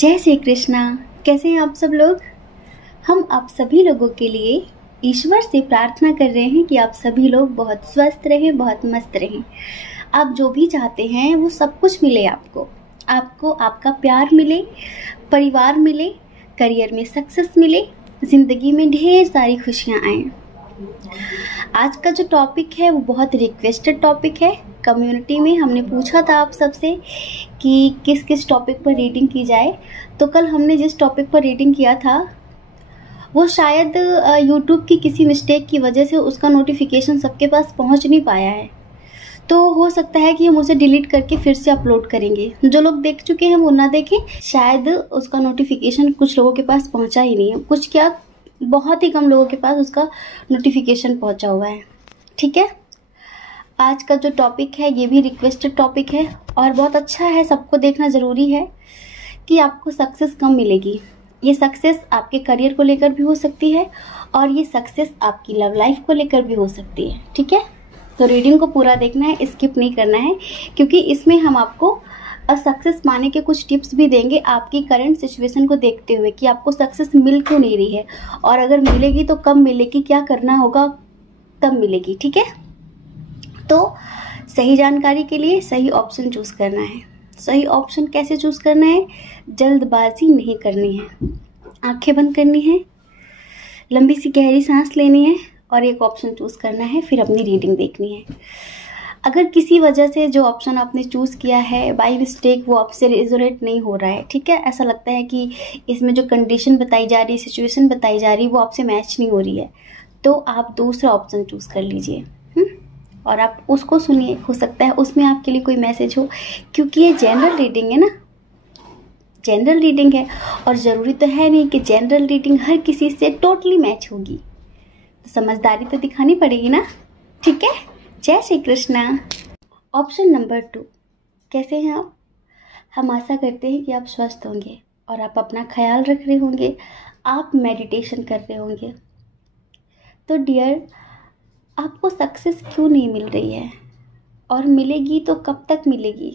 जय श्री कृष्णा। कैसे हैं आप सब लोग। हम आप सभी लोगों के लिए ईश्वर से प्रार्थना कर रहे हैं कि आप सभी लोग बहुत स्वस्थ रहें, बहुत मस्त रहें। आप जो भी चाहते हैं वो सब कुछ मिले आपको आपका प्यार मिले, परिवार मिले, करियर में सक्सेस मिले, ज़िंदगी में ढेर सारी खुशियाँ आएँ। आज का जो टॉपिक है वो बहुत रिक्वेस्टेड टॉपिक है। कम्युनिटी में हमने पूछा था आप सबसे कि किस किस टॉपिक पर रीडिंग की जाए। तो कल हमने जिस टॉपिक पर रीडिंग किया था वो शायद यूट्यूब की किसी मिस्टेक की वजह से उसका नोटिफिकेशन सबके पास पहुंच नहीं पाया है। तो हो सकता है कि हम उसे डिलीट करके फिर से अपलोड करेंगे। जो लोग देख चुके हैं वो ना देखें, शायद उसका नोटिफिकेशन कुछ लोगों के पास पहुंचा ही नहीं है। कुछ क्या, बहुत ही कम लोगों के पास उसका नोटिफिकेशन पहुंचा हुआ है। ठीक है, आज का जो टॉपिक है ये भी रिक्वेस्टेड टॉपिक है और बहुत अच्छा है। सबको देखना ज़रूरी है कि आपको सक्सेस कब मिलेगी। ये सक्सेस आपके करियर को लेकर भी हो सकती है और ये सक्सेस आपकी लव लाइफ को लेकर भी हो सकती है। ठीक है, तो रीडिंग को पूरा देखना है, स्किप नहीं करना है, क्योंकि इसमें हम आपको सक्सेस पाने के कुछ टिप्स भी देंगे आपकी करंट सिचुएशन को देखते हुए कि आपको सक्सेस मिल क्यों नहीं रही है और अगर मिलेगी तो कब मिलेगी, क्या करना होगा तब मिलेगी। ठीक है, तो सही जानकारी के लिए सही ऑप्शन चूज़ करना है। सही ऑप्शन कैसे चूज़ करना है? जल्दबाजी नहीं करनी है, आंखें बंद करनी है, लंबी सी गहरी सांस लेनी है और एक ऑप्शन चूज़ करना है, फिर अपनी रीडिंग देखनी है। अगर किसी वजह से जो ऑप्शन आपने चूज़ किया है बाय मिस्टेक वो आपसे रेजोनेट नहीं हो रहा है, ठीक है, ऐसा लगता है कि इसमें जो कंडीशन बताई जा रही है, सिचुएशन बताई जा रही है वो आपसे मैच नहीं हो रही है, तो आप दूसरा ऑप्शन चूज़ कर लीजिए और आप उसको सुनिए। हो सकता है उसमें आपके लिए कोई मैसेज हो, क्योंकि ये जनरल रीडिंग है ना, जनरल रीडिंग है और ज़रूरी तो है नहीं कि जनरल रीडिंग हर किसी से टोटली मैच होगी। तो समझदारी तो दिखानी पड़ेगी ना। ठीक है, जय श्री कृष्णा। ऑप्शन नंबर 2, कैसे हैं आप? हम आशा करते हैं कि आप स्वस्थ होंगे और आप अपना ख्याल रख रहे होंगे, आप मेडिटेशन कर रहे होंगे। तो डियर, आपको सक्सेस क्यों नहीं मिल रही है और मिलेगी तो कब तक मिलेगी?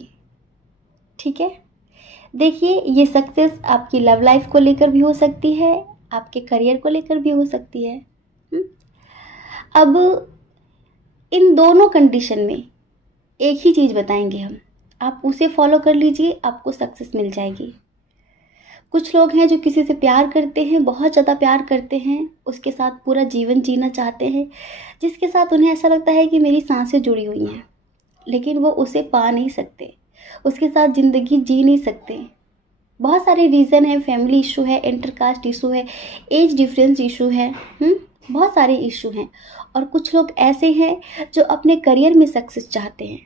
ठीक है, देखिए, ये सक्सेस आपकी लव लाइफ को लेकर भी हो सकती है, आपके करियर को लेकर भी हो सकती है। अब इन दोनों कंडीशन में एक ही चीज़ बताएंगे हम, आप उसे फॉलो कर लीजिए, आपको सक्सेस मिल जाएगी। कुछ लोग हैं जो किसी से प्यार करते हैं, बहुत ज़्यादा प्यार करते हैं, उसके साथ पूरा जीवन जीना चाहते हैं, जिसके साथ उन्हें ऐसा लगता है कि मेरी सांसें जुड़ी हुई हैं, लेकिन वो उसे पा नहीं सकते, उसके साथ ज़िंदगी जी नहीं सकते। बहुत सारे रीज़न है, फैमिली इशू है, इंटरकास्ट इशू है, एज डिफरेंस इशू है, बहुत सारे इशू हैं। और कुछ लोग ऐसे हैं जो अपने करियर में सक्सेस चाहते हैं,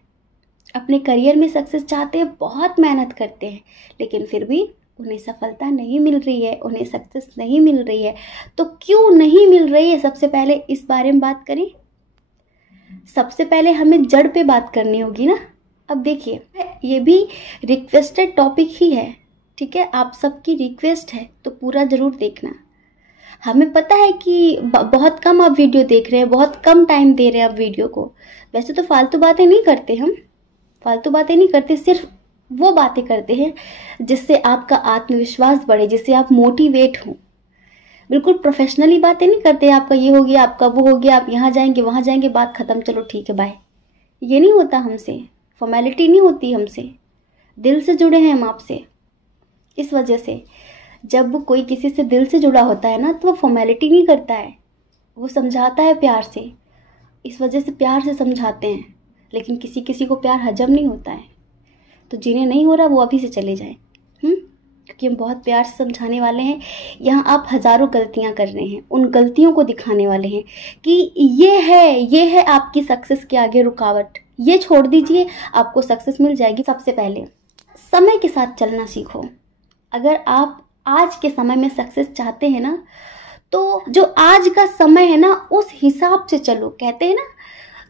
अपने करियर में सक्सेस चाहते हैं, बहुत मेहनत करते हैं, लेकिन फिर भी उन्हें सफलता नहीं मिल रही है, उन्हें सक्सेस नहीं मिल रही है। तो क्यों नहीं मिल रही है, सबसे पहले इस बारे में बात करें। सबसे पहले हमें जड़ पे बात करनी होगी ना। अब देखिए, ये भी रिक्वेस्टेड टॉपिक ही है, ठीक है, आप सबकी रिक्वेस्ट है तो पूरा ज़रूर देखना। हमें पता है कि बहुत कम आप वीडियो देख रहे हैं, बहुत कम टाइम दे रहे हैं आप वीडियो को। वैसे तो फालतू बातें नहीं करते, हम फालतू बातें नहीं करते, सिर्फ वो बातें करते हैं जिससे आपका आत्मविश्वास बढ़े, जिससे आप मोटिवेट हों। बिल्कुल प्रोफेशनली बातें नहीं करते, आपका ये हो गया, आपका वो हो गया, आप यहाँ जाएंगे वहाँ जाएंगे, बात खत्म, चलो ठीक है बाय। ये नहीं होता हमसे, फॉर्मेलिटी नहीं होती हमसे, दिल से जुड़े हैं हम आपसे। इस वजह से जब कोई किसी से दिल से जुड़ा होता है ना तो वो फॉर्मेलिटी नहीं करता है, वो समझाता है प्यार से। इस वजह से प्यार से समझाते हैं, लेकिन किसी किसी को प्यार हजम नहीं होता है, तो जिन्हें नहीं हो रहा वो अभी से चले जाएं, क्योंकि हम बहुत प्यार से समझाने वाले हैं। यहाँ आप हज़ारों गलतियाँ कर रहे हैं, उन गलतियों को दिखाने वाले हैं कि ये है आपकी सक्सेस के आगे रुकावट, ये छोड़ दीजिए, आपको सक्सेस मिल जाएगी। सबसे पहले समय के साथ चलना सीखो। अगर आप आज के समय में सक्सेस चाहते हैं ना, तो जो आज का समय है ना उस हिसाब से चलो। कहते हैं ना,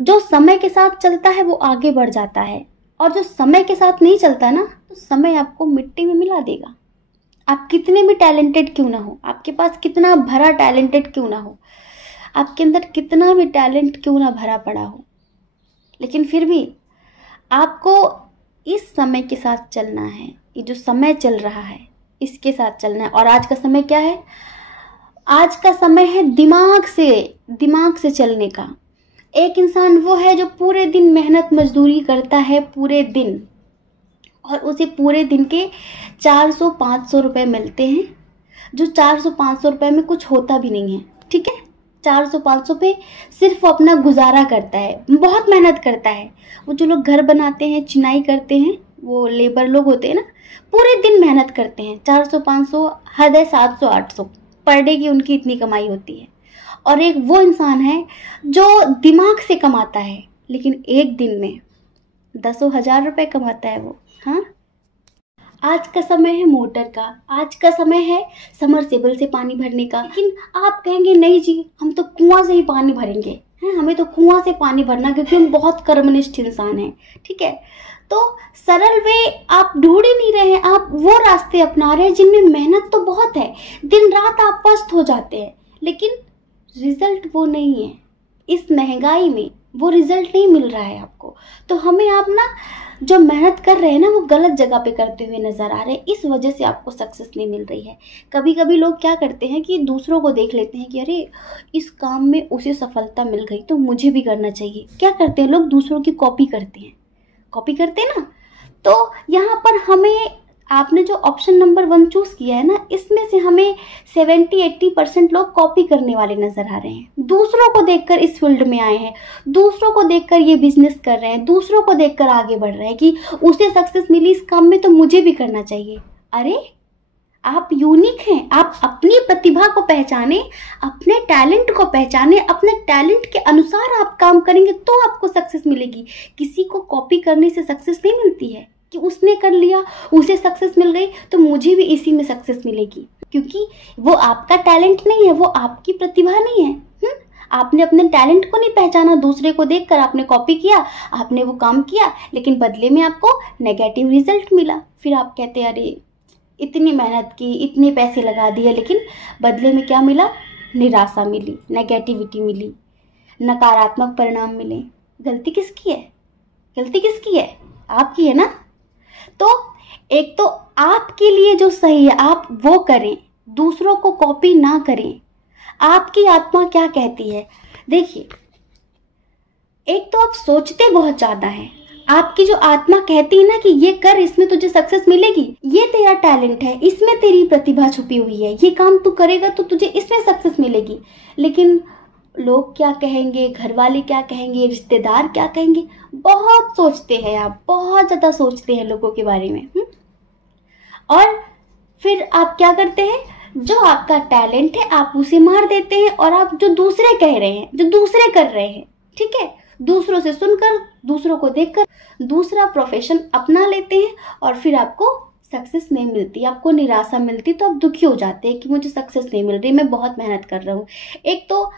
जो समय के साथ चलता है वो आगे बढ़ जाता है, और जो समय के साथ नहीं चलता ना तो समय आपको मिट्टी में मिला देगा। आप कितने भी टैलेंटेड क्यों ना हो, आपके पास कितना भरा टैलेंटेड क्यों ना हो, आपके अंदर कितना भी टैलेंट क्यों ना भरा पड़ा हो, लेकिन फिर भी आपको इस समय के साथ चलना है। ये जो समय चल रहा है इसके साथ चलना है। और आज का समय क्या है? आज का समय है दिमाग से चलने का। एक इंसान वो है जो पूरे दिन मेहनत मजदूरी करता है पूरे दिन, और उसे पूरे दिन के 400-500 रुपए मिलते हैं, जो 400-500 रुपए में कुछ होता भी नहीं है। ठीक है, 400-500 पे सिर्फ वो अपना गुजारा करता है, बहुत मेहनत करता है। वो जो लोग घर बनाते हैं, चिनाई करते हैं, वो लेबर लोग होते हैं ना, पूरे दिन मेहनत करते हैं। 400-500, हद है 700-800 पर डे की उनकी इतनी कमाई होती है। और एक वो इंसान है जो दिमाग से कमाता है, लेकिन एक दिन में 10,000 रुपए कमाता है वो। हाँ, आज का समय है मोटर का, आज का समय है समरसेबल से पानी भरने का। लेकिन आप कहेंगे नहीं जी, हम तो कुआं से ही पानी भरेंगे, हैं, हमें तो कुआं से पानी भरना, क्योंकि हम बहुत कर्मनिष्ठ इंसान हैं। ठीक है, तो सरल वे आप ढूंढ ही नहीं रहे हैं, आप वो रास्ते अपना रहे हैं जिनमें मेहनत तो बहुत है, दिन रात आप पस्त हो जाते हैं, लेकिन रिजल्ट वो नहीं है। इस महंगाई में वो रिजल्ट नहीं मिल रहा है आपको। तो हमें आप ना जो मेहनत कर रहे हैं ना, वो गलत जगह पे करते हुए नजर आ रहे हैं, इस वजह से आपको सक्सेस नहीं मिल रही है। कभी कभी लोग क्या करते हैं कि दूसरों को देख लेते हैं कि अरे इस काम में उसे सफलता मिल गई तो मुझे भी करना चाहिए। क्या करते हैं लोग? दूसरों की कॉपी करते हैं ना। तो यहाँ पर हमें, आपने जो ऑप्शन नंबर 1 चूज किया है ना, इसमें से हमें 70-80% लोग कॉपी करने वाले नजर आ रहे हैं। दूसरों को देखकर इस फील्ड में आए हैं, दूसरों को देखकर ये बिजनेस कर रहे हैं, दूसरों को देखकर आगे बढ़ रहे हैं कि उसे सक्सेस मिली इस काम में तो मुझे भी करना चाहिए। अरे आप यूनिक हैं, आप अपनी प्रतिभा को पहचाने, अपने टैलेंट को पहचाने, अपने टैलेंट के अनुसार आप काम करेंगे तो आपको सक्सेस मिलेगी। किसी को कॉपी करने से सक्सेस नहीं मिलती है कि उसने कर लिया, उसे सक्सेस मिल गई तो मुझे भी इसी में सक्सेस मिलेगी, क्योंकि वो आपका टैलेंट नहीं है, वो आपकी प्रतिभा नहीं है। आपने अपने टैलेंट को नहीं पहचाना, दूसरे को देखकर आपने कॉपी किया, आपने वो काम किया, लेकिन बदले में आपको नेगेटिव रिजल्ट मिला। फिर आप कहते हैं अरे इतनी मेहनत की, इतने पैसे लगा दिए, लेकिन बदले में क्या मिला? निराशा मिली, नेगेटिविटी मिली, नकारात्मक परिणाम मिले। गलती किसकी है? गलती किसकी है? आपकी है ना। तो एक तो आपके लिए जो सही है आप वो करें, दूसरों को कॉपी ना करें। आपकी आत्मा क्या कहती है? देखिए, एक तो आप सोचते बहुत ज्यादा हैं, आपकी जो आत्मा कहती है ना कि ये कर, इसमें तुझे सक्सेस मिलेगी, ये तेरा टैलेंट है, इसमें तेरी प्रतिभा छुपी हुई है, ये काम तू करेगा तो तुझे इसमें सक्सेस मिलेगी। लेकिन लोग क्या कहेंगे, घर वाले क्या कहेंगे, रिश्तेदार क्या कहेंगे, बहुत सोचते हैं आप, बहुत ज्यादा सोचते हैं लोगों के बारे में। और फिर आप क्या करते हैं? जो आपका टैलेंट है आप उसे मार देते हैं, और आप जो दूसरे कह रहे हैं, जो दूसरे कर रहे हैं, ठीक है, दूसरों से सुनकर, दूसरों को देखकर दूसरा प्रोफेशन अपना लेते हैं, और फिर आपको सक्सेस नहीं मिलती, आपको निराशा मिलती, तो आप दुखी हो जाते हैं कि मुझे सक्सेस नहीं मिल रही, मैं बहुत मेहनत कर रहा हूँ। एक तो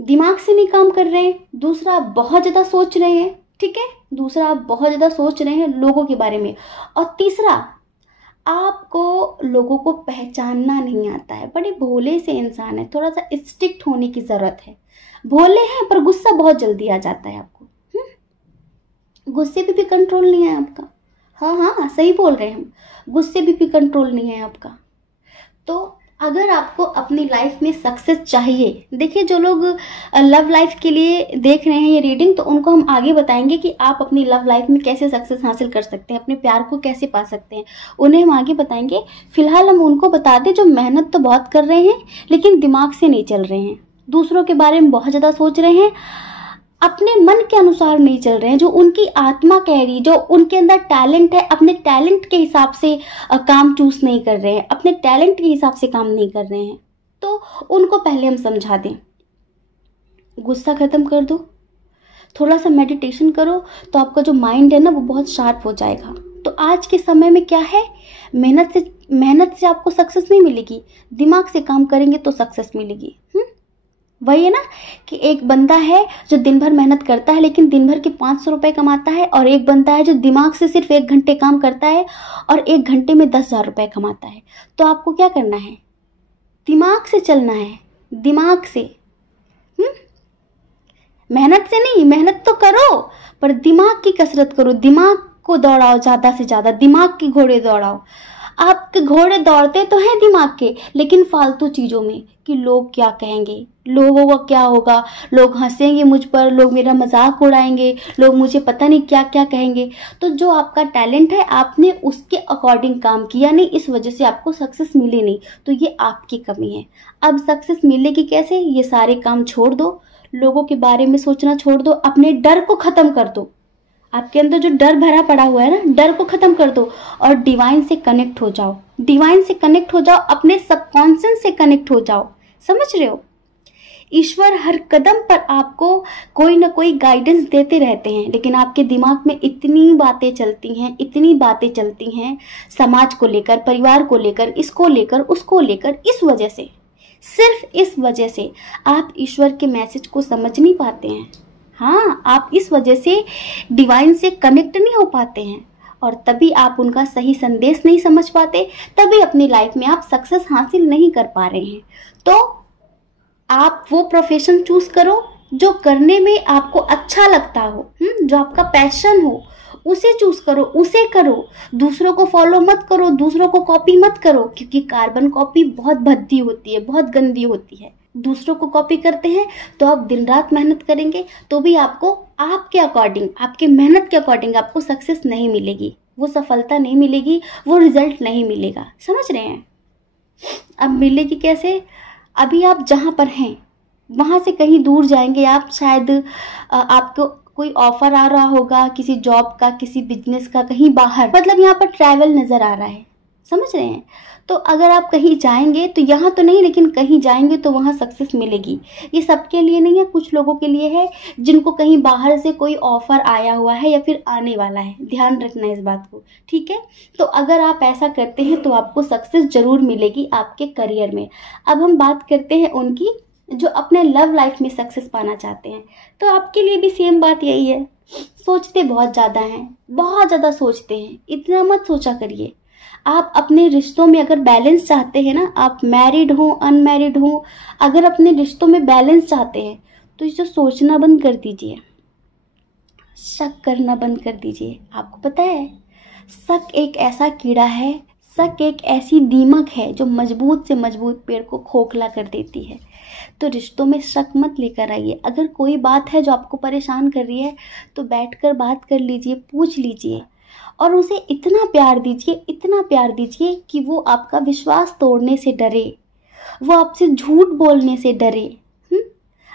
दिमाग से नहीं काम कर रहे हैं, दूसरा बहुत ज्यादा सोच रहे हैं, ठीक है, दूसरा आप बहुत ज्यादा सोच रहे हैं लोगों के बारे में, और तीसरा आपको लोगों को पहचानना नहीं आता है। बड़े भोले से इंसान है, थोड़ा सा स्ट्रिक्ट होने की जरूरत है। भोले हैं पर गुस्सा बहुत जल्दी आ जाता है आपको। गुस्से पे भी कंट्रोल नहीं है आपका। हाँ, सही बोल रहे हैं हम, गुस्से पे भी कंट्रोल नहीं है आपका। तो अगर आपको अपनी लाइफ में सक्सेस चाहिए, देखिए जो लोग लव लाइफ के लिए देख रहे हैं ये रीडिंग, तो उनको हम आगे बताएंगे कि आप अपनी लव लाइफ में कैसे सक्सेस हासिल कर सकते हैं, अपने प्यार को कैसे पा सकते हैं, उन्हें हम आगे बताएंगे। फिलहाल हम उनको बता दें जो मेहनत तो बहुत कर रहे हैं लेकिन दिमाग से नहीं चल रहे हैं, दूसरों के बारे में बहुत ज़्यादा सोच रहे हैं, अपने मन के अनुसार नहीं चल रहे हैं, जो उनकी आत्मा कह रही, जो उनके अंदर टैलेंट है, अपने टैलेंट के हिसाब से काम चूज नहीं कर रहे हैं, अपने टैलेंट के हिसाब से काम नहीं कर रहे हैं। तो उनको पहले हम समझा दें, गुस्सा खत्म कर दो, थोड़ा सा मेडिटेशन करो, तो आपका जो माइंड है ना वो बहुत शार्प हो जाएगा। तो आज के समय में क्या है, मेहनत से आपको सक्सेस नहीं मिलेगी, दिमाग से काम करेंगे तो सक्सेस मिलेगी। वही है ना कि एक बंदा है जो दिन भर मेहनत करता है लेकिन दिन भर के 500 रुपए कमाता है, और एक बंदा है जो दिमाग से सिर्फ 1 घंटे काम करता है और 1 घंटे में 10,000 रुपए कमाता है। तो आपको क्या करना है? दिमाग से चलना है, दिमाग से। मेहनत से नहीं, मेहनत तो करो पर दिमाग की कसरत करो, दिमाग को दौड़ाओ, ज्यादा से ज्यादा दिमाग के घोड़े दौड़ाओ। आपके घोड़े दौड़ते तो हैं दिमाग के, लेकिन फालतू चीजों में, कि लोग क्या कहेंगे, लोगों का क्या होगा, लोग हंसेंगे मुझ पर, लोग मेरा मजाक उड़ाएंगे, लोग मुझे पता नहीं क्या क्या कहेंगे। तो जो आपका टैलेंट है आपने उसके अकॉर्डिंग काम किया नहीं, इस वजह से आपको सक्सेस मिली नहीं, तो ये आपकी कमी है। अब सक्सेस मिलेगी कैसे? ये सारे काम छोड़ दो, लोगों के बारे में सोचना छोड़ दो, अपने डर को खत्म कर दो। आपके अंदर जो डर भरा पड़ा हुआ है ना, डर को खत्म कर दो और डिवाइन से कनेक्ट हो जाओ। डिवाइन से कनेक्ट हो जाओ, अपने सबकॉन्शियस से कनेक्ट हो जाओ। समझ रहे हो? ईश्वर हर कदम पर आपको कोई ना कोई गाइडेंस देते रहते हैं, लेकिन आपके दिमाग में इतनी बातें चलती हैं, इतनी बातें चलती हैं, समाज को लेकर, परिवार को लेकर, इसको लेकर, उसको लेकर, इस वजह से, सिर्फ इस वजह से आप ईश्वर के मैसेज को समझ नहीं पाते हैं। हाँ, आप इस वजह से डिवाइन से कनेक्ट नहीं हो पाते हैं और तभी आप उनका सही संदेश नहीं समझ पाते, तभी अपनी लाइफ में आप सक्सेस हासिल नहीं कर पा रहे हैं। तो आप वो प्रोफेशन चूज करो जो करने में आपको अच्छा लगता हो, जो आपका पैशन हो, उसे चूज करो, उसे करो। दूसरों को फॉलो मत करो, दूसरों को कॉपी मत करो, क्योंकि कार्बन कॉपी बहुत भद्दी होती है, बहुत गंदी होती है। दूसरों को कॉपी करते हैं तो आप दिन रात मेहनत करेंगे तो भी आपको आपके अकॉर्डिंग, आपके मेहनत के अकॉर्डिंग आपको सक्सेस नहीं मिलेगी, वो सफलता नहीं मिलेगी, वो रिजल्ट नहीं मिलेगा। समझ रहे हैं? अब मिलेगी कैसे? अभी आप जहां पर हैं वहां से कहीं दूर जाएंगे आप, शायद आपको कोई ऑफर आ रहा होगा किसी जॉब का, किसी बिजनेस का, कहीं बाहर, मतलब यहाँ पर ट्रैवल नजर आ रहा है। समझ रहे हैं? तो अगर आप कहीं जाएंगे तो यहाँ तो नहीं, लेकिन कहीं जाएंगे तो वहाँ सक्सेस मिलेगी। ये सबके लिए नहीं है, कुछ लोगों के लिए है जिनको कहीं बाहर से कोई ऑफर आया हुआ है या फिर आने वाला है। ध्यान रखना इस बात को, ठीक है? तो अगर आप ऐसा करते हैं तो आपको सक्सेस जरूर मिलेगी आपके करियर में। अब हम बात करते हैं उनकी जो अपने लव लाइफ में सक्सेस पाना चाहते हैं। तो आपके लिए भी सेम बात यही है। सोचते बहुत ज़्यादा हैं, बहुत ज़्यादा सोचते हैं, इतना मत सोचा करिए। आप अपने रिश्तों में अगर बैलेंस चाहते हैं ना, आप मैरिड हो, अनमैरिड हो, अगर अपने रिश्तों में बैलेंस चाहते हैं तो इसे सोचना बंद कर दीजिए, शक करना बंद कर दीजिए। आपको पता है, शक एक ऐसा कीड़ा है, शक एक ऐसी दीमक है जो मजबूत से मजबूत पेड़ को खोखला कर देती है। तो रिश्तों में शक मत लेकर आइए। अगर कोई बात है जो आपको परेशान कर रही है तो बैठकर बात कर लीजिए, पूछ लीजिए और उसे इतना प्यार दीजिए, इतना प्यार दीजिए कि वो आपका विश्वास तोड़ने से डरे, वो आपसे झूठ बोलने से डरे।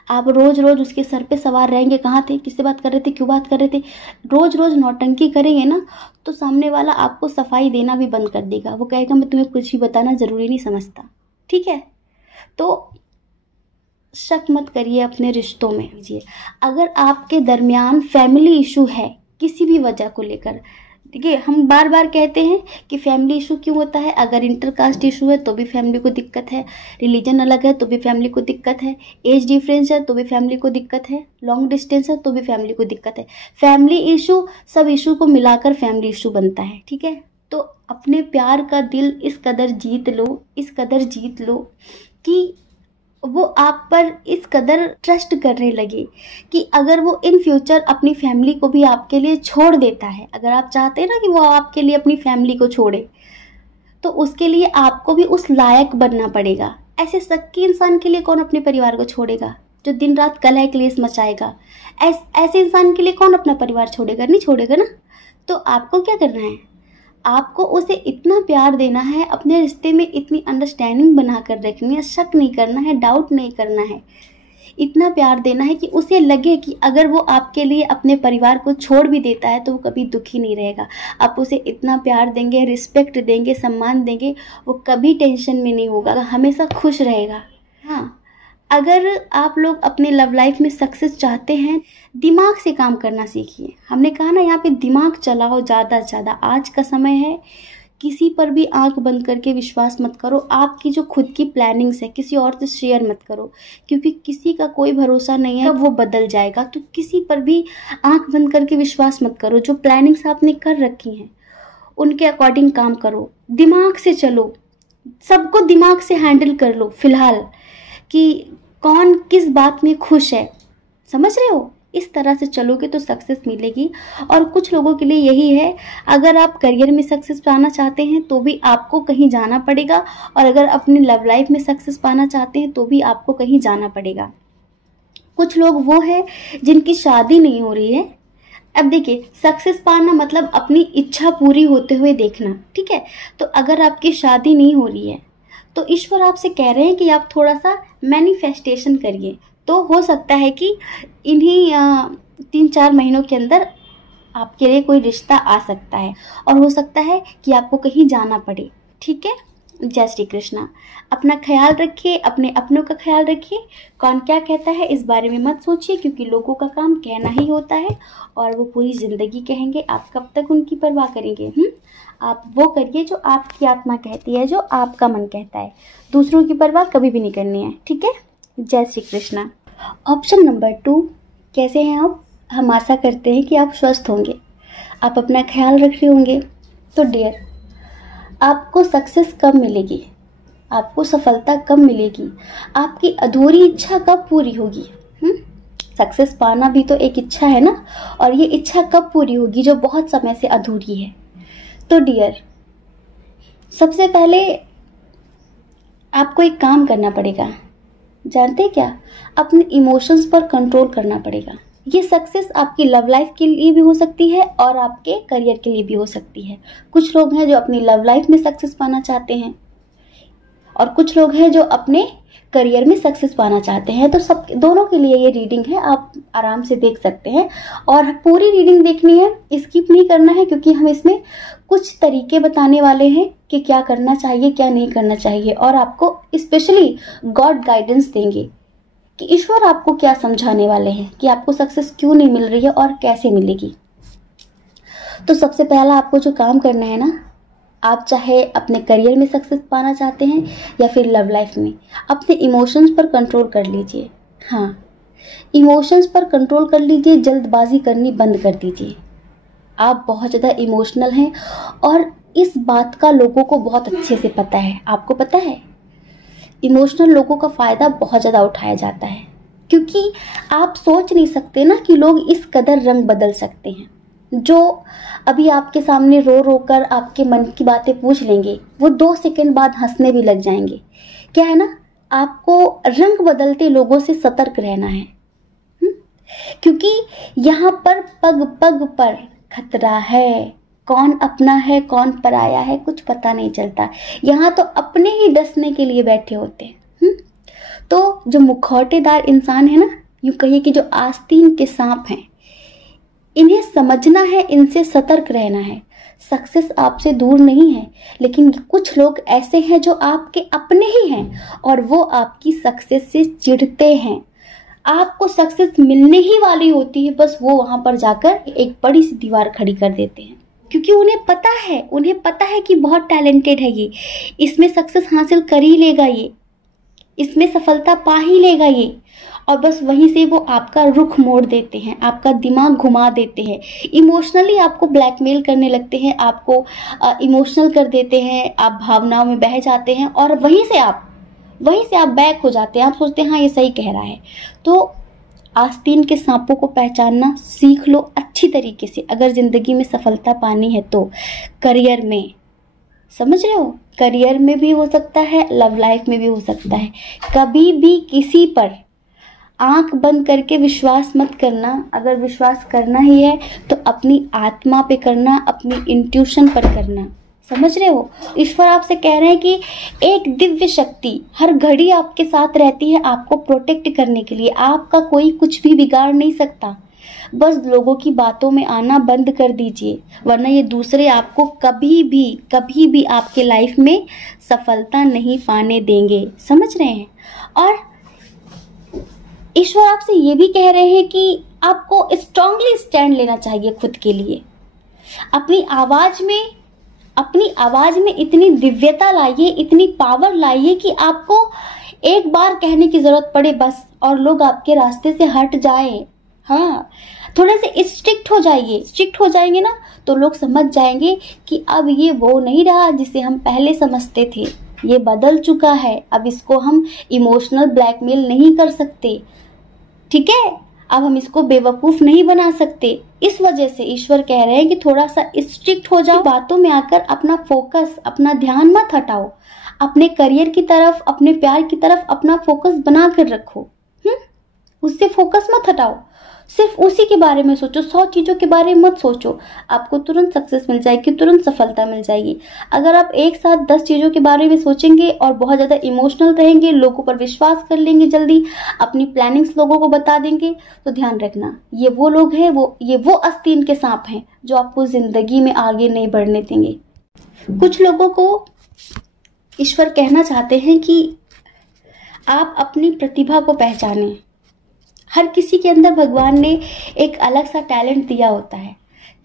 आप रोज रोज उसके सर पे सवार रहेंगे, कहाँ थे, किससे बात कर रहे थे, क्यों बात कर रहे थे, रोज रोज नौटंकी करेंगे ना, तो सामने वाला आपको सफाई देना भी बंद कर देगा। वो कहेगा मैं तुम्हें कुछ भी बताना जरूरी नहीं समझता। ठीक है? तो शक मत करिए अपने रिश्तों में। अगर आपके दरमियान फैमिली इशू है किसी भी वजह को लेकर, देखिए हम बार बार कहते हैं कि फैमिली इशू क्यों होता है। अगर इंटरकास्ट इशू है तो भी फैमिली को दिक्कत है, रिलीजन अलग है तो भी फैमिली को दिक्कत है, एज डिफरेंस है तो भी फैमिली को दिक्कत है, लॉन्ग डिस्टेंस है तो भी फैमिली को दिक्कत है। फैमिली इशू, सब इशू को मिलाकर फैमिली इशू बनता है। ठीक है? तो अपने प्यार का दिल इस कदर जीत लो, इस कदर जीत लो कि वो आप पर इस कदर ट्रस्ट करने लगे कि अगर वो इन फ्यूचर अपनी फैमिली को भी आपके लिए छोड़ देता है, अगर आप चाहते हैं ना कि वो आपके लिए अपनी फैमिली को छोड़े, तो उसके लिए आपको भी उस लायक बनना पड़ेगा। ऐसे शक्की इंसान के लिए कौन अपने परिवार को छोड़ेगा जो दिन रात कलह क्लेश मचाएगा? ऐसे इंसान के लिए कौन अपना परिवार छोड़ेगा? नहीं छोड़ेगा ना। तो आपको क्या करना है? आपको उसे इतना प्यार देना है, अपने रिश्ते में इतनी अंडरस्टैंडिंग बनाकर रखनी है, शक नहीं करना है, डाउट नहीं करना है, इतना प्यार देना है कि उसे लगे कि अगर वो आपके लिए अपने परिवार को छोड़ भी देता है तो वो कभी दुखी नहीं रहेगा। आप उसे इतना प्यार देंगे, रिस्पेक्ट देंगे, सम्मान देंगे, वो कभी टेंशन में नहीं होगा, हमेशा खुश रहेगा। हाँ, अगर आप लोग अपने लव लाइफ में सक्सेस चाहते हैं, दिमाग से काम करना सीखिए। हमने कहा ना, यहाँ पे दिमाग चलाओ ज़्यादा से ज़्यादा। आज का समय है, किसी पर भी आंख बंद करके विश्वास मत करो। आपकी जो खुद की प्लानिंग्स है किसी और से शेयर मत करो, क्योंकि किसी का कोई भरोसा नहीं है, वो बदल जाएगा। तो किसी पर भी आंख बंद करके विश्वास मत करो। जो प्लानिंग्स आपने कर रखी हैं उनके अकॉर्डिंग काम करो, दिमाग से चलो, सबको दिमाग से हैंडल कर लो फिलहाल कि कौन किस बात में खुश है। समझ रहे हो? इस तरह से चलोगे तो सक्सेस मिलेगी। और कुछ लोगों के लिए यही है, अगर आप करियर में सक्सेस पाना चाहते हैं तो भी आपको कहीं जाना पड़ेगा, और अगर अपनी लव लाइफ में सक्सेस पाना चाहते हैं तो भी आपको कहीं जाना पड़ेगा। कुछ लोग वो है जिनकी शादी नहीं हो रही है। अब देखिए, सक्सेस पाना मतलब अपनी इच्छा पूरी होते हुए देखना, ठीक है। तो अगर आपकी शादी नहीं हो रही है तो ईश्वर आपसे कह रहे हैं कि आप थोड़ा सा मैनिफेस्टेशन करिए, तो हो सकता है कि इन्हीं 3-4 महीनों के अंदर आपके लिए कोई रिश्ता आ सकता है, और हो सकता है कि आपको कहीं जाना पड़े, ठीक है। जय श्री कृष्णा। अपना ख्याल रखिए, अपने अपनों का ख्याल रखिए। कौन क्या कहता है इस बारे में मत सोचिए, क्योंकि लोगों का काम कहना ही होता है और वो पूरी जिंदगी कहेंगे, आप कब तक उनकी परवाह करेंगे। आप वो करिए जो आपकी आत्मा कहती है, जो आपका मन कहता है। दूसरों की परवाह कभी भी नहीं करनी है, ठीक है। जय श्री कृष्णा। ऑप्शन नंबर 2, कैसे हैं आप? हम आशा करते हैं कि आप स्वस्थ होंगे, आप अपना ख्याल रख रहे होंगे। तो डियर, आपको सक्सेस कब मिलेगी, आपको सफलता कब मिलेगी, आपकी अधूरी इच्छा कब पूरी होगी? सक्सेस पाना भी तो एक इच्छा है ना, और ये इच्छा कब पूरी होगी जो बहुत समय से अधूरी है? तो डियर, सबसे पहले आपको एक काम करना पड़ेगा, जानते हैं क्या? अपने इमोशंस पर कंट्रोल करना पड़ेगा। ये सक्सेस आपकी लव लाइफ के लिए भी हो सकती है और आपके करियर के लिए भी हो सकती है। कुछ लोग हैं जो अपनी लव लाइफ में सक्सेस पाना चाहते हैं, और कुछ लोग हैं जो अपने करियर में सक्सेस पाना चाहते हैं। तो सब दोनों के लिए ये रीडिंग है, आप आराम से देख सकते हैं। और पूरी रीडिंग देखनी है, स्किप नहीं करना है, क्योंकि हम इसमें कुछ तरीके बताने वाले हैं कि क्या करना चाहिए, क्या नहीं करना चाहिए, और आपको स्पेशली गॉड गाइडेंस देंगे कि ईश्वर आपको क्या समझाने वाले हैं कि आपको सक्सेस क्यों नहीं मिल रही है और कैसे मिलेगी। तो सबसे पहला आपको जो काम करना है ना, आप चाहे अपने करियर में सक्सेस पाना चाहते हैं या फिर लव लाइफ में, अपने इमोशंस पर कंट्रोल कर लीजिए। हाँ, इमोशंस पर कंट्रोल कर लीजिए, जल्दबाजी करनी बंद कर दीजिए। आप बहुत ज़्यादा इमोशनल हैं और इस बात का लोगों को बहुत अच्छे से पता है। आपको पता है, इमोशनल लोगों का फ़ायदा बहुत ज़्यादा उठाया जाता है, क्योंकि आप सोच नहीं सकते ना कि लोग इस कदर रंग बदल सकते हैं। जो अभी आपके सामने रो रो कर आपके मन की बातें पूछ लेंगे, वो 2 सेकंड बाद हंसने भी लग जाएंगे। क्या है ना, आपको रंग बदलते लोगों से सतर्क रहना है, क्योंकि यहाँ पर पग पग पर खतरा है। कौन अपना है कौन पराया है कुछ पता नहीं चलता। यहाँ तो अपने ही डसने के लिए बैठे होते हैं। तो जो मुखौटेदार इंसान है ना, यूं कहिए कि जो आस्तीन के सांप हैं, इन्हें समझना है, इनसे सतर्क रहना है। सक्सेस आपसे दूर नहीं है, लेकिन कुछ लोग ऐसे हैं जो आपके अपने ही हैं और वो आपकी सक्सेस से चिढ़ते हैं। आपको सक्सेस मिलने ही वाली होती है, बस वो वहां पर जाकर एक बड़ी सी दीवार खड़ी कर देते हैं, क्योंकि उन्हें पता है कि बहुत टैलेंटेड है ये, इसमें सक्सेस हासिल कर ही लेगा, ये इसमें सफलता पा ही लेगा ये, और बस वहीं से वो आपका रुख मोड़ देते हैं, आपका दिमाग घुमा देते हैं, इमोशनली आपको ब्लैकमेल करने लगते हैं, आपको इमोशनल कर देते हैं, आप भावनाओं में बह जाते हैं और वहीं से आप बैक हो जाते हैं। आप सोचते हैं हाँ ये सही कह रहा है। तो आस्तीन के सांपों को पहचानना सीख लो अच्छी तरीके से, अगर जिंदगी में सफलता पानी है तो। करियर में, समझ रहे हो, करियर में भी हो सकता है, लव लाइफ में भी हो सकता है। कभी भी किसी पर आंख बंद करके विश्वास मत करना। अगर विश्वास करना ही है तो अपनी आत्मा पे करना, अपनी इंट्यूशन पर करना। समझ रहे हो, ईश्वर आपसे कह रहे हैं कि एक दिव्य शक्ति हर घड़ी आपके साथ रहती है, आपको प्रोटेक्ट करने के लिए। आपका कोई कुछ भी बिगाड़ नहीं सकता। बस लोगों की बातों में आना बंद कर दीजिए, वरना ये दूसरे आपको कभी भी आपके लाइफ में सफलता नहीं पाने देंगे। समझ रहे हैं। और ईश्वर आपसे ये भी कह रहे हैं कि आपको स्ट्रांगली स्टैंड लेना चाहिए खुद के लिए। अपनी आवाज में इतनी दिव्यता लाइए, इतनी पावर लाइए कि आपको एक बार कहने की जरूरत पड़े बस, और लोग आपके रास्ते से हट जाए। हाँ, थोड़े से स्ट्रिक्ट हो जाइए। स्ट्रिक्ट हो जाएंगे ना तो लोग समझ जाएंगे कि अब ये वो नहीं रहा जिसे हम पहले समझते थे, ये बदल चुका है, अब इसको हम इमोशनल ब्लैकमेल नहीं कर सकते। ठीक है, अब हम इसको बेवकूफ नहीं बना सकते। इस वजह से ईश्वर कह रहे हैं कि थोड़ा सा स्ट्रिक्ट हो जाओ, बातों में आकर अपना फोकस, अपना ध्यान मत हटाओ, अपने करियर की तरफ, अपने प्यार की तरफ अपना फोकस बना कर रखो। उससे फोकस मत हटाओ, सिर्फ उसी के बारे में सोचो, 100 चीजों के बारे में मत सोचो। आपको तुरंत सक्सेस मिल जाएगी, तुरंत सफलता मिल जाएगी। अगर आप एक साथ 10 चीजों के बारे में सोचेंगे और बहुत ज्यादा इमोशनल रहेंगे, लोगों पर विश्वास कर लेंगे, जल्दी अपनी प्लानिंग्स लोगों को बता देंगे, तो ध्यान रखना ये वो लोग हैं, ये वो आस्तीन के सांप हैं जो आपको जिंदगी में आगे नहीं बढ़ने देंगे। कुछ लोगों को ईश्वर कहना चाहते हैं कि आप अपनी प्रतिभा को पहचानें। हर किसी के अंदर भगवान ने एक अलग सा टैलेंट दिया होता है।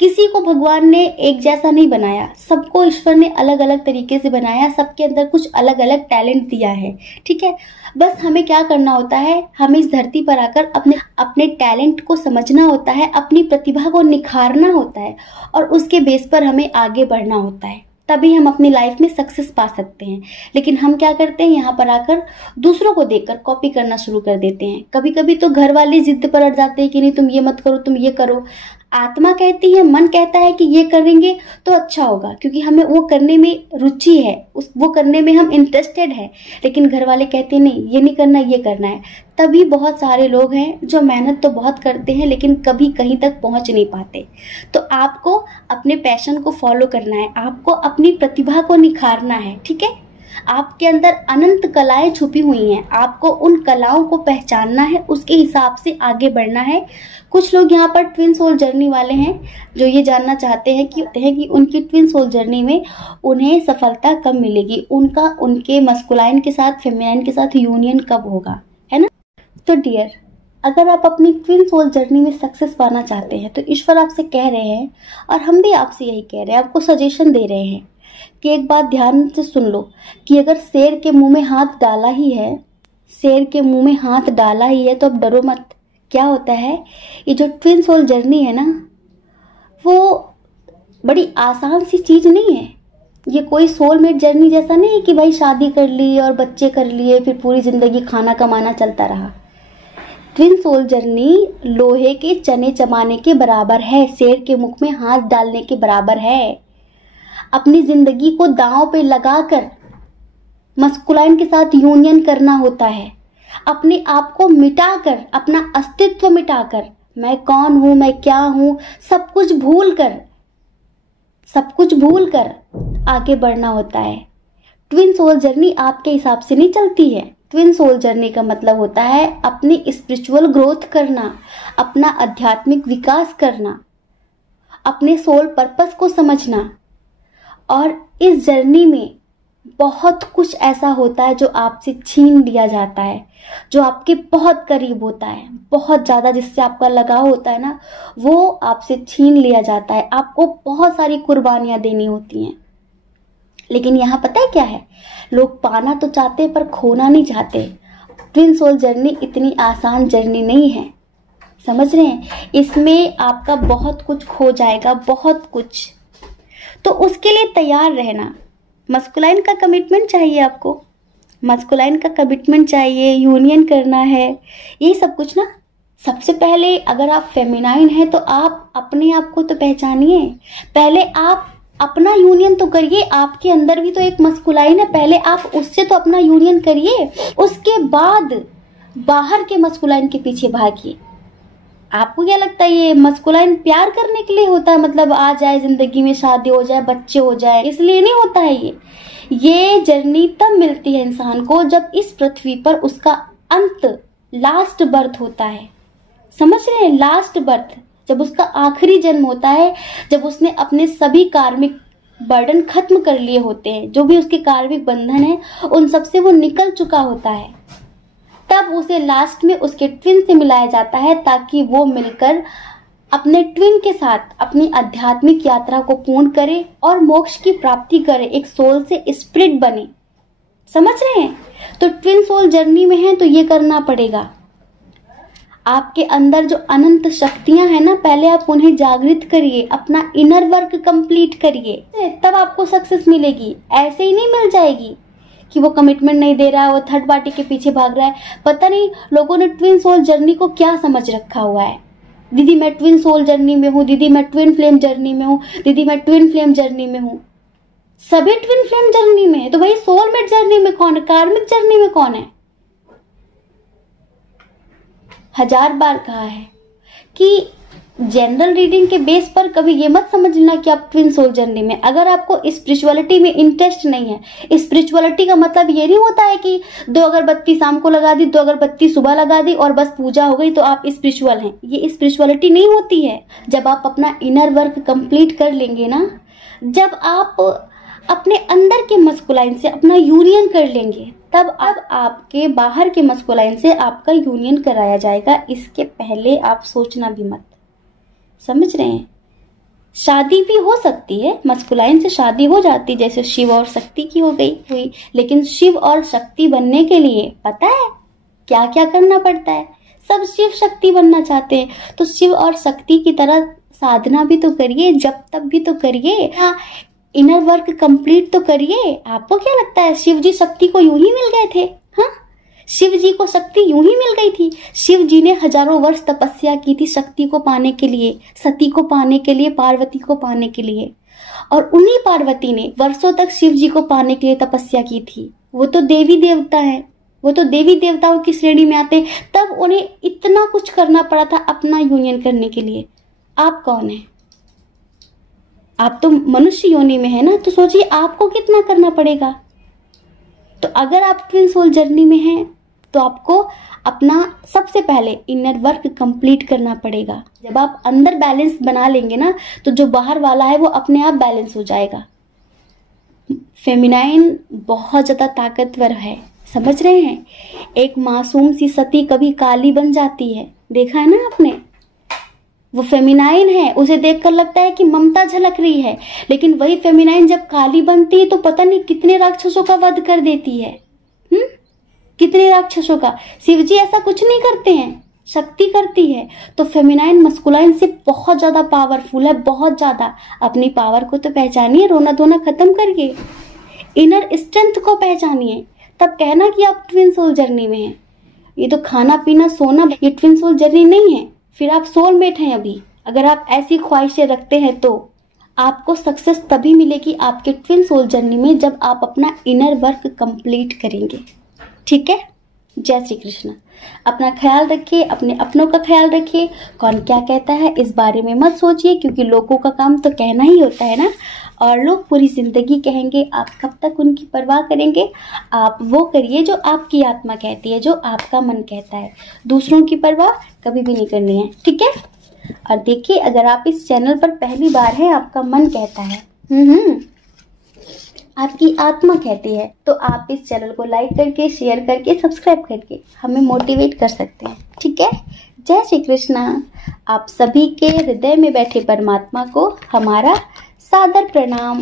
किसी को भगवान ने एक जैसा नहीं बनाया, सबको ईश्वर ने अलग अलग तरीके से बनाया, सबके अंदर कुछ अलग अलग टैलेंट दिया है। ठीक है, बस हमें क्या करना होता है, हमें इस धरती पर आकर अपने टैलेंट को समझना होता है, अपनी प्रतिभा को निखारना होता है और उसके बेस पर हमें आगे बढ़ना होता है, तभी हम अपनी लाइफ में सक्सेस पा सकते हैं। लेकिन हम क्या करते हैं, यहाँ पर आकर दूसरों को देखकर कॉपी करना शुरू कर देते हैं। कभी कभी तो घर वाले जिद पर अड़ जाते हैं कि नहीं तुम ये मत करो, तुम ये करो। आत्मा कहती है, मन कहता है कि ये करेंगे तो अच्छा होगा, क्योंकि हमें वो करने में रुचि है, वो करने में हम इंटरेस्टेड है। लेकिन घर वाले कहते नहीं, ये नहीं करना, ये करना है। तभी बहुत सारे लोग हैं जो मेहनत तो बहुत करते हैं लेकिन कभी कहीं तक पहुंच नहीं पाते। तो आपको अपने पैशन को फॉलो करना है, आपको अपनी प्रतिभा को निखारना है। ठीक है, आपके अंदर अनंत कलाएं छुपी हुई हैं, आपको उन कलाओं को पहचानना है, उसके हिसाब से आगे बढ़ना है। कुछ लोग यहाँ पर ट्विन सोल जर्नी वाले हैं जो ये जानना चाहते हैं कि उनकी ट्विन सोल जर्नी में उन्हें सफलता कब मिलेगी, उनके मस्कुलाइन के साथ फेमिनाइन के साथ यूनियन कब होगा, है ना। तो डियर, अगर आप अपनी ट्विन सोल जर्नी में सक्सेस पाना चाहते हैं तो ईश्वर आपसे कह रहे हैं, और हम भी आपसे यही कह रहे हैं, आपको सजेशन दे रहे हैं कि एक बात ध्यान से सुन लो कि अगर शेर के मुंह में हाथ डाला ही है, शेर के मुंह में हाथ डाला ही है तो अब डरो मत। क्या होता है, ये जो ट्विन सोल जर्नी है ना, वो बड़ी आसान सी चीज नहीं है। ये कोई सोलमेट जर्नी जैसा नहीं है कि भाई शादी कर ली और बच्चे कर लिए फिर पूरी जिंदगी खाना कमाना चलता रहा। ट्विन सोल जर्नी लोहे के चने चबाने के बराबर है, शेर के मुख में हाथ डालने के बराबर है। अपनी जिंदगी को दांव पे लगाकर मस्कुलाइन के साथ यूनियन करना होता है, अपने आप को मिटाकर, अपना अस्तित्व मिटाकर, मैं कौन हूं, मैं क्या हूं, सब कुछ भूल कर आगे बढ़ना होता है। ट्विन सोल जर्नी आपके हिसाब से नहीं चलती है। ट्विन सोल जर्नी का मतलब होता है अपनी स्पिरिचुअल ग्रोथ करना, अपना आध्यात्मिक विकास करना, अपने सोल पर्पस को समझना। और इस जर्नी में बहुत कुछ ऐसा होता है जो आपसे छीन लिया जाता है, जो आपके बहुत करीब होता है, बहुत ज्यादा जिससे आपका लगाव होता है ना, वो आपसे छीन लिया जाता है। आपको बहुत सारी कुर्बानियां देनी होती हैं। लेकिन यहाँ पता है क्या है, लोग पाना तो चाहते हैं पर खोना नहीं चाहते। ट्विन सोल जर्नी इतनी आसान जर्नी नहीं है, समझ रहे हैं। इसमें आपका बहुत कुछ खो जाएगा, बहुत कुछ। तो उसके लिए तैयार रहना। मस्कुलाइन का कमिटमेंट चाहिए आपको, मस्कुलाइन का कमिटमेंट चाहिए, यूनियन करना है, ये सब कुछ ना। सबसे पहले अगर आप फेमिनाइन हैं तो आप अपने आप को तो पहचानिए, पहले आप अपना यूनियन तो करिए। आपके अंदर भी तो एक मस्कुलाइन है, पहले आप उससे तो अपना यूनियन करिए, उसके बाद बाहर के मस्कुलाइन के पीछे भागिए। आपको क्या लगता है ये मस्कुलाइन प्यार करने के लिए होता है, मतलब आ जाए जिंदगी में, शादी हो जाए, बच्चे हो जाए, इसलिए नहीं होता है। ये जर्नी तब मिलती है इंसान को जब इस पृथ्वी पर उसका अंत, लास्ट बर्थ होता है। समझ रहे हैं, लास्ट बर्थ, जब उसका आखिरी जन्म होता है, जब उसने अपने सभी कार्मिक बर्डन खत्म कर लिए होते हैं, जो भी उसके कार्मिक बंधन है उन सब से वो निकल चुका होता है, तब उसे लास्ट में उसके ट्विन से मिलाया जाता है, ताकि वो मिलकर अपने ट्विन के साथ अपनी आध्यात्मिक यात्रा को पूर्ण करे और मोक्ष की प्राप्ति करे, एक सोल से स्पिरिट बने। समझ रहे हैं। तो ट्विन सोल जर्नी में है तो ये करना पड़ेगा। आपके अंदर जो अनंत शक्तियां हैं ना, पहले आप उन्हें जागृत करिए, अपना इनर वर्क कंप्लीट करिए, तब आपको सक्सेस मिलेगी। ऐसे ही नहीं मिल जाएगी कि वो कमिटमेंट नहीं दे रहा है, वो थर्ड पार्टी के पीछे भाग रहा है। पता नहीं लोगों ने ट्विन सोल जर्नी को क्या समझ रखा हुआ है। दीदी मैं ट्विन सोल जर्नी में हूँ, दीदी मैं ट्विन फ्लेम जर्नी में हूँ, दीदी मैं ट्विन फ्लेम जर्नी में हूँ। सभी ट्विन फ्लेम जर्नी में है, तो भाई सोलमेट जर्नी में कौन है, कार्मिक जर्नी में कौन है? 1000 बार कहा है कि जनरल रीडिंग के बेस पर कभी ये मत समझना कि आप ट्विन सोल जर्नी में। अगर आपको स्पिरिचुअलिटी में इंटरेस्ट नहीं है, स्पिरिचुअलिटी का मतलब ये नहीं होता है कि 2 अगरबत्ती शाम को लगा दी, 2 अगरबत्ती सुबह लगा दी और बस पूजा हो गई तो आप स्पिरिचुअल हैं। ये स्पिरिचुअलिटी नहीं होती है। जब आप अपना इनर वर्क कंप्लीट कर लेंगे ना, जब आप अपने अंदर के मस्कुलाइन से अपना यूनियन कर लेंगे, तब अब आपके बाहर के मस्कुलाइन से आपका यूनियन कराया जाएगा। इसके पहले आप सोचना भी मत। समझ रहे हैं? शादी भी हो सकती है, मस्कुलाइन से शादी हो जाती, जैसे शिव और शक्ति की हो गई हुई। लेकिन शिव और शक्ति बनने के लिए पता है क्या क्या करना पड़ता है? सब शिव शक्ति बनना चाहते हैं, तो शिव और शक्ति की तरह साधना भी तो करिए, जब तब भी तो करिए, इनर वर्क कंप्लीट तो करिए। आपको क्या लगता है शिव जी शक्ति को यूं ही मिल गए थे? हाँ, शिव जी को शक्ति यूं ही मिल गई थी। शिव जी ने हजारों वर्ष तपस्या की थी शक्ति को पाने के लिए, सती को पाने के लिए, पार्वती को पाने के लिए। और उन्हीं पार्वती ने वर्षों तक शिव जी को पाने के लिए तपस्या की थी। वो तो देवी देवता है, वो तो देवी देवताओं की श्रेणी में आते, तब उन्हें इतना कुछ करना पड़ा था अपना यूनियन करने के लिए। आप कौन है? आप तो मनुष्य योनि में है ना, तो सोचिए आपको कितना करना पड़ेगा। तो अगर आप ट्विन सोल जर्नी में हैं तो आपको अपना सबसे पहले इनर वर्क कंप्लीट करना पड़ेगा। जब आप अंदर बैलेंस बना लेंगे ना, तो जो बाहर वाला है वो अपने आप बैलेंस हो जाएगा। फेमिनाइन बहुत ज्यादा ताकतवर है, समझ रहे हैं? एक मासूम सी सती कभी काली बन जाती है, देखा है ना आपने? वो फेमिनाइन है, उसे देखकर लगता है कि ममता झलक रही है, लेकिन वही फेमिनाइन जब काली बनती है तो पता नहीं कितने राक्षसों का वध कर देती है। कितने राक्षसों का। शिवजी ऐसा कुछ नहीं करते हैं, शक्ति करती है। तो फेमिनाइन मस्कुलाइन से बहुत ज्यादा पावरफुल है, बहुत ज्यादा। अपनी पावर को तो पहचानिए, रोना धोना खत्म करिए, इनर स्ट्रेंथ को पहचानिए, तब कहना कि आप ट्विन सोल जर्नी में हैं। ये तो खाना पीना सोना, ये ट्विन सोल जर्नी नहीं है। फिर आप सोलमेट हैं अभी। अगर आप ऐसी ख्वाहिशें रखते हैं तो आपको सक्सेस तभी मिलेगी आपके ट्विन सोल जर्नी में, जब आप अपना इनर वर्क कंप्लीट करेंगे। ठीक है? जय श्री कृष्ण। अपना ख्याल रखिए, अपने अपनों का ख्याल रखिए। कौन क्या कहता है इस बारे में मत सोचिए, क्योंकि लोगों का काम तो कहना ही होता है ना, और लोग पूरी जिंदगी कहेंगे, आप कब तक उनकी परवाह करेंगे? आप वो करिए जो आपकी आत्मा कहती है, जो आपका मन कहता है। दूसरों की परवाह कभी भी नहीं करनी है, ठीक है? और देखिए, अगर आप इस चैनल पर पहली बार हैं, आपका मन कहता है, आपकी आत्मा कहती है, तो आप इस चैनल को लाइक करके, शेयर करके, सब्सक्राइब करके हमें मोटिवेट कर सकते हैं, ठीक है? जय श्री कृष्णा। आप सभी के हृदय में बैठे परमात्मा को हमारा सादर प्रणाम।